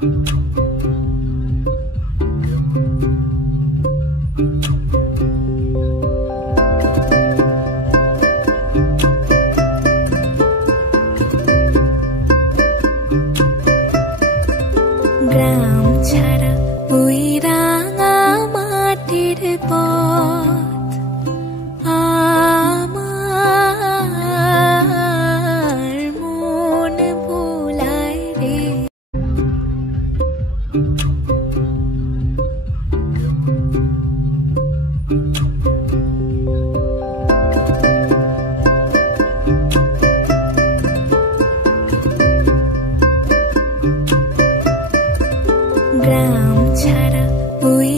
গ্রাম ছাড়া ওই রাঙা মাটির পথ আমার মন ভোলায় রে। গ্রাম ছাড়া ওই